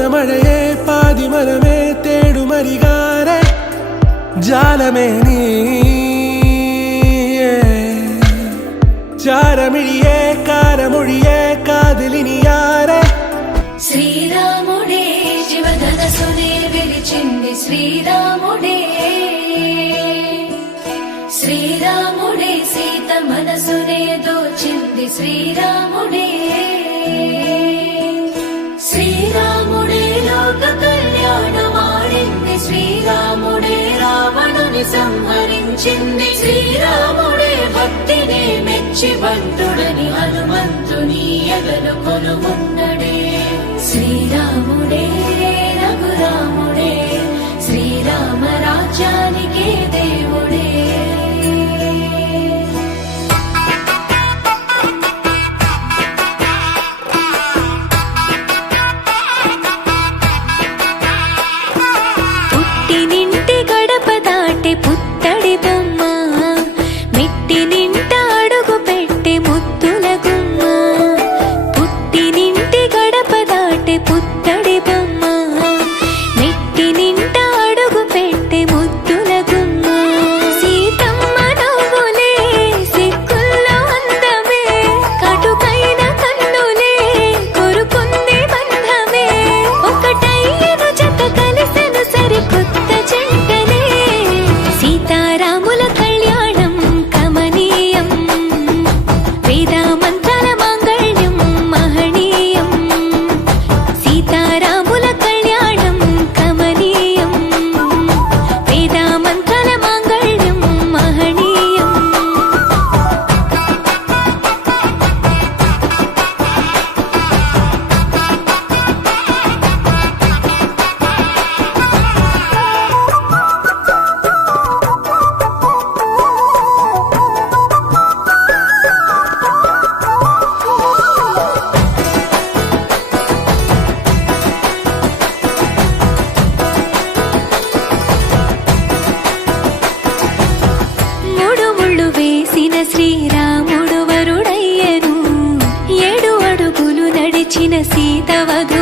మనమഴയെ പാതി മനമേ തേടുമരികാരെ ജാലമേ നീ ചാരമിഴിയേ കാരമൊഴിയേ കാതിലിനിയാരെ శ్రీరాముడే జీవధనసునే విలిచింది శ్రీరాముడే శ్రీరాముడే సీత మనసునే దోచింది శ్రీరాముడే శ్రీరాముడే లోక కళ్యాణమాడింది శ్రీరాముడే రావణుని సంహరించింది శ్రీరాముడే భక్తిని మెచ్చి బంటుడని హనుమంతుని ఎగలు కొలుమున్నడే శ్రీరాముడే రఘురాముడే శ్రీరామ రాజ్యానికే దేవుడే పుట్టినింటి గడప దాటి పుత్తడి బొమ్మ మెట్టినింట అడుగు పెట్టే ముద్దుల గుమ్మ పుట్టినింటి గడప దాటి పుత్తడి బొమ్మ మెట్టినింట అడుగు పెట్టే ముద్దుల గుమ్మ సీతమ్మ నవ్వులే సిక్కుల్లో అందమే కటుకైన కన్నులే కొరుకుంది బంధమే ఒకటైన జత కలిసెను సరికొత్త జంటనే సీతారాముల కళ్యాణం కమనీయం వేద మంత్రాల మాంగళ్యం మహనీయం సీతారాముల కళ్యాణం కమనీయం వేద మంత్రాల మాంగళ్యం మహనీయం మూడు ముళ్ళు వేసిన శ్రీరాముడు వరుడయ్యను 7 అడుగులు నడిచిన సీత వధు